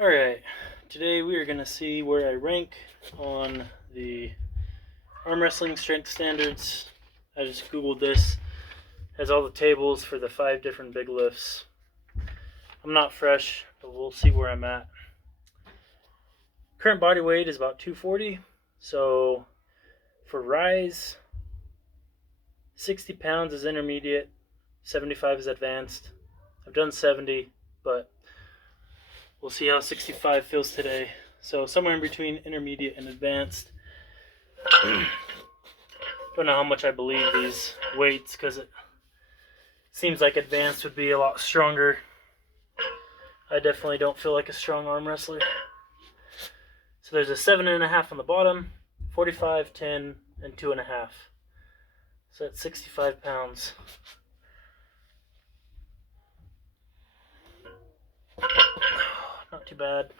Alright, today we are going to see where I rank on the arm wrestling strength standards. I just googled this. It has all the tables for the 5 different big lifts. I'm not fresh, but we'll see where I'm at. Current body weight is about 240, so for rise, 60 pounds is intermediate, 75 is advanced. I've done 70, but we'll see how 65 feels today. So somewhere in between intermediate and advanced. Don't know how much I believe these weights because it seems like advanced would be a lot stronger. I definitely don't feel like a strong arm wrestler. So there's a 7.5 on the bottom, 45, 10, and 2.5. So that's 65 pounds. Not too bad.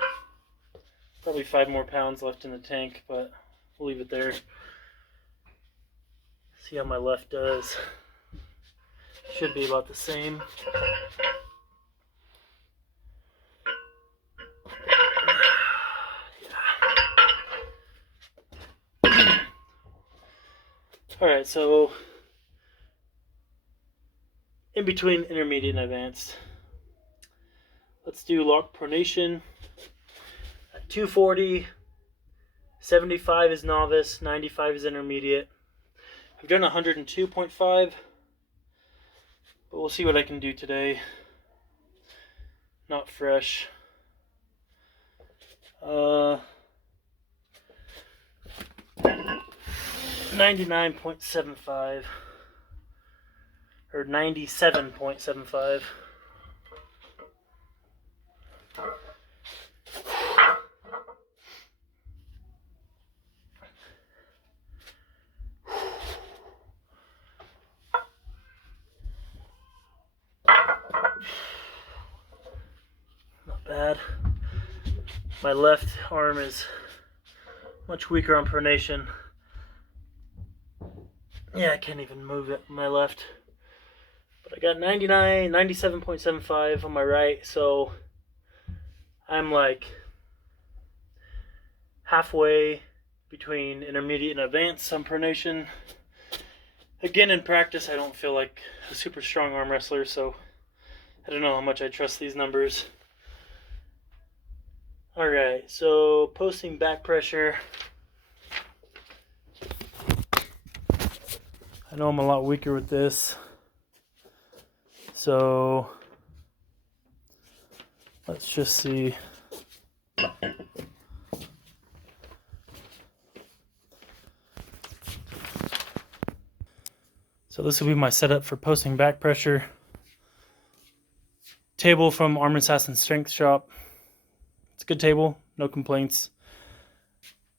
Probably 5 more pounds left in the tank, but we'll leave it there. See how my left does. Should be about the same. Yeah. Alright, so in between intermediate and advanced. Let's do lock pronation. At 240, 75 is novice, 95 is intermediate. I've done 102.5, but we'll see what I can do today. Not fresh. 99.75 or 97.75. Not bad. My left arm is much weaker on pronation. Yeah, I can't even move it my left. But I got 97.75 on my right, so I'm like halfway between intermediate and advanced on pronation. Again, in practice, I don't feel like a super strong arm wrestler, so I don't know how much I trust these numbers. Alright, so posting back pressure. I know I'm a lot weaker with this. So let's just see. So this will be my setup for posting back pressure. Table from Arm Assassin Strength Shop. It's a good table, no complaints.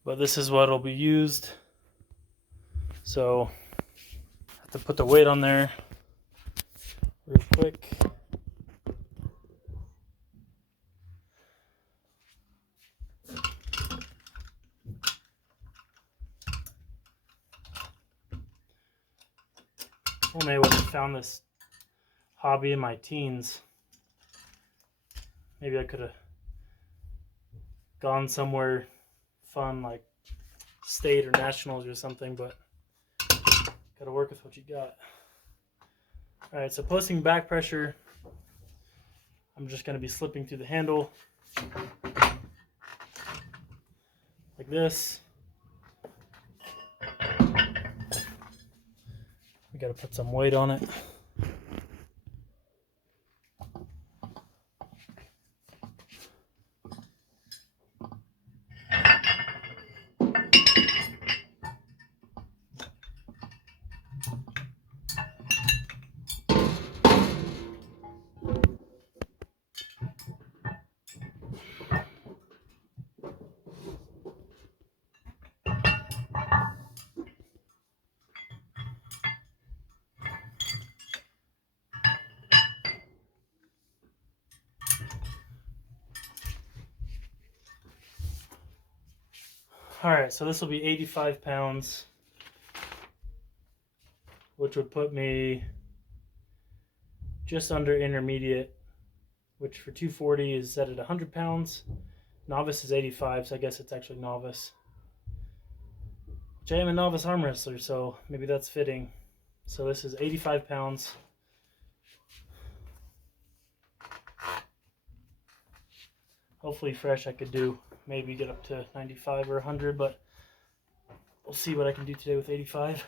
But this is what will be used. So I have to put the weight on there real quick. Only I would have found this hobby in my teens. Maybe I could have gone somewhere fun like state or nationals or something, but gotta work with what you got. Alright, so posting back pressure, I'm just gonna be slipping through the handle like this. We gotta put some weight on it. Alright, so this will be 85 pounds, which would put me just under intermediate which for 240 is set at 100 pounds. Novice is 85, so I guess it's actually novice. Which I am a novice arm wrestler, so maybe that's fitting. So this is 85 pounds. Hopefully fresh I could do, maybe get up to 95 or 100, but we'll see what I can do today with 85.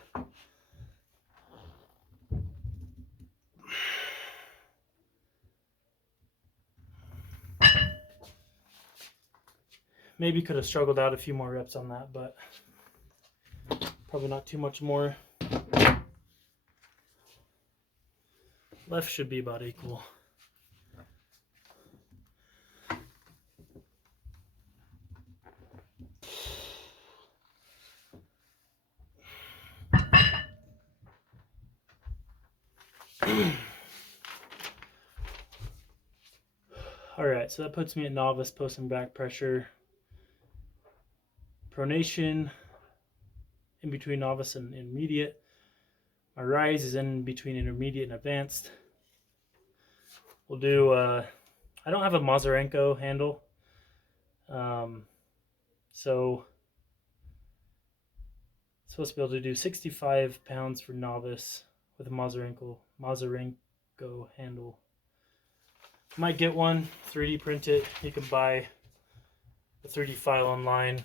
Maybe could have struggled out a few more reps on that, but probably not too much more. Left should be about equal. Alright, so that puts me at novice, post and back pressure. Pronation, in between novice and intermediate. My rise is in between intermediate and advanced. We'll do, I don't have a Mazurenko handle. So, supposed to be able to do 65 pounds for novice with a Mazurenko handle. Might get one, 3D print it. You can buy a 3D file online.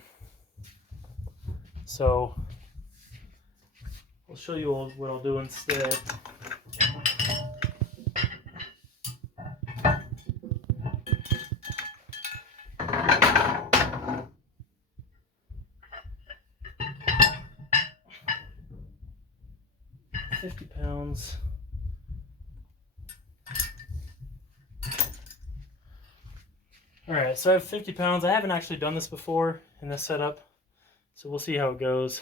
So I'll show you what I'll do instead. £50. Alright, so I have 50 pounds. I haven't actually done this before in this setup, so we'll see how it goes.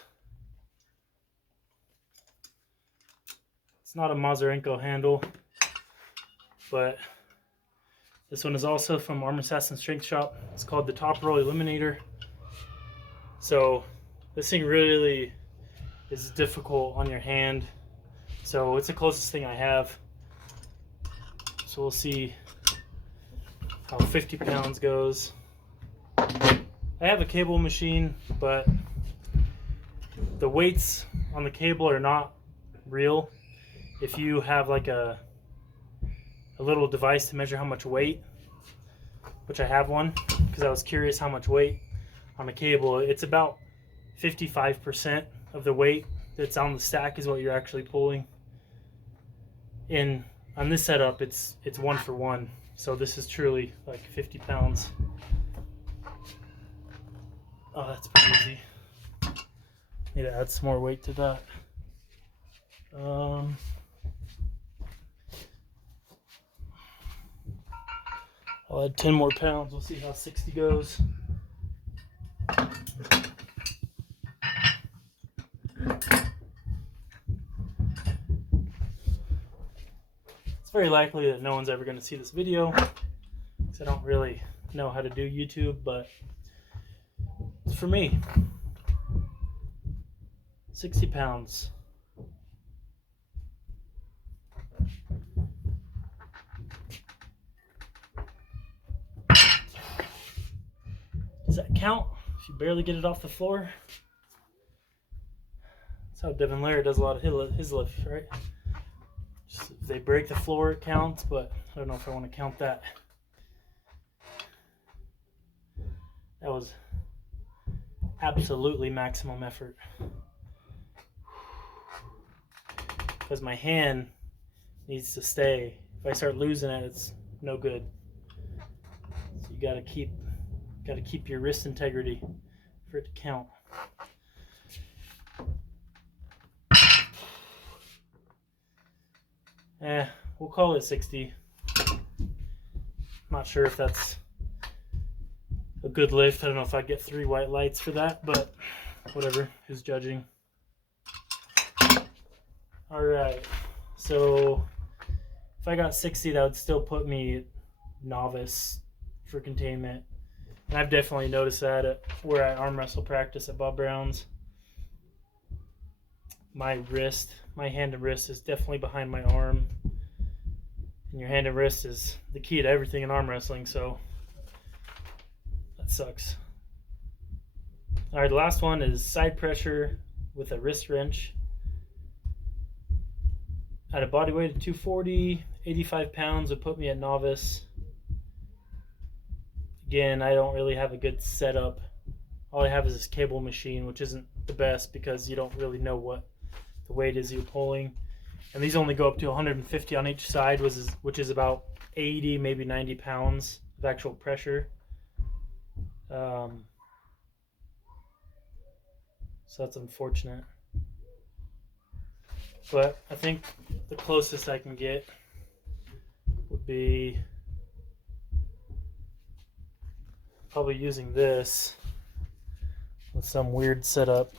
It's not a Mazurenko handle, but this one is also from Arm Assassin Strength Shop. It's called the Top Roll Eliminator. So this thing really is difficult on your hand. So it's the closest thing I have. So we'll see how 50 pounds goes. I have a cable machine, but the weights on the cable are not real. If you have like a little device to measure how much weight, which I have one because I was curious how much weight on a cable, it's about 55% of the weight that's on the stack is what you're actually pulling. On this setup, it's 1 for 1. So this is truly like 50 pounds. Oh, that's pretty easy. Need to add some more weight to that. I'll add 10 more pounds. We'll see how 60 goes. It's very likely that no one's ever going to see this video because I don't really know how to do YouTube, but it's for me. 60 pounds. Does that count if you barely get it off the floor? That's how Devin Lair does a lot of his lift, right? Just if they break the floor, it counts, but I don't know if I want to count that. That was absolutely maximum effort. Because my hand needs to stay. If I start losing it, it's no good. So you gotta keep your wrist integrity for it to count. We'll call it 60. Not sure if that's a good lift. I don't know if I'd get 3 white lights for that, but whatever. Who's judging? Alright, so if I got 60, that would still put me novice for containment. And I've definitely noticed that at where I arm wrestle practice at Bob Brown's. My hand and wrist is definitely behind my arm. And your hand and wrist is the key to everything in arm wrestling, so that sucks. Alright, the last one is side pressure with a wrist wrench. At a body weight of 240, 85 pounds would put me at novice. Again, I don't really have a good setup. All I have is this cable machine, which isn't the best because you don't really know what the weight is you're pulling. And these only go up to 150 on each side, which is about 80, maybe 90 pounds of actual pressure. So that's unfortunate. But I think the closest I can get would be probably using this with some weird setup.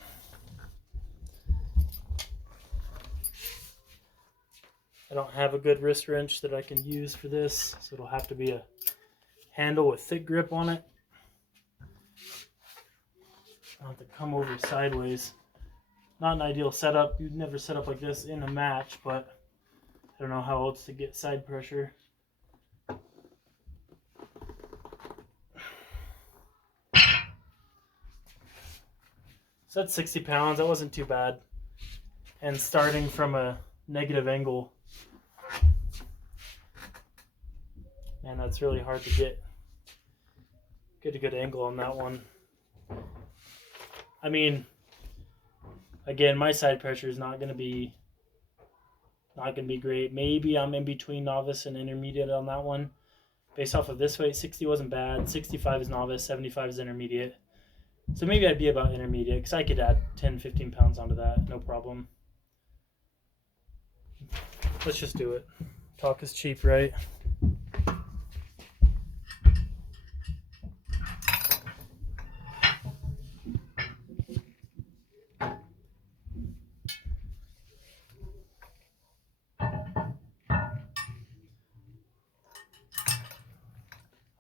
I don't have a good wrist wrench that I can use for this, so it'll have to be a handle with thick grip on it. I'll have to come over sideways. Not an ideal setup. You'd never set up like this in a match, but I don't know how else to get side pressure. So that's 60 pounds. That wasn't too bad. And starting from a negative angle, man, that's really hard to get a good angle on that one. I mean, again, my side pressure is not gonna be great. Maybe I'm in between novice and intermediate on that one. Based off of this weight, 60 wasn't bad. 65 is novice, 75 is intermediate. So maybe I'd be about intermediate because I could add 10, 15 pounds onto that, no problem. Let's just do it. Talk is cheap, right?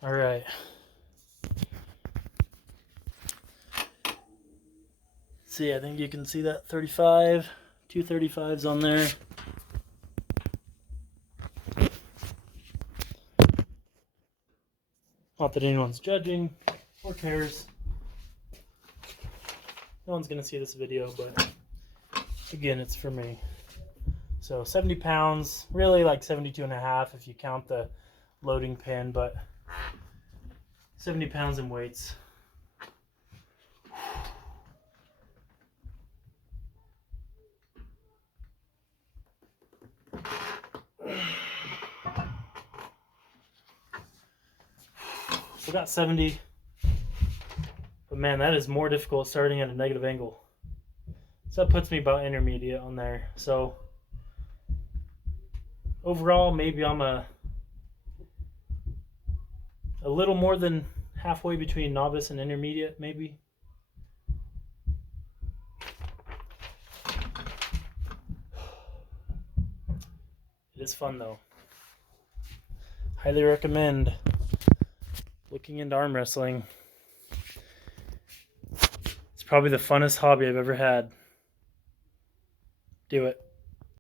All right. See, I think you can see that 35, 235s on there. Not that anyone's judging or cares. No one's gonna see this video, but again, it's for me. So 70 pounds, really like 72 and a half if you count the loading pin, but 70 pounds in weights. So got 70, but man, that is more difficult starting at a negative angle. So that puts me about intermediate on there. So overall, maybe I'm a little more than halfway between novice and intermediate, maybe. It is fun though. Highly recommend looking into arm wrestling. It's probably the funnest hobby I've ever had. Do it.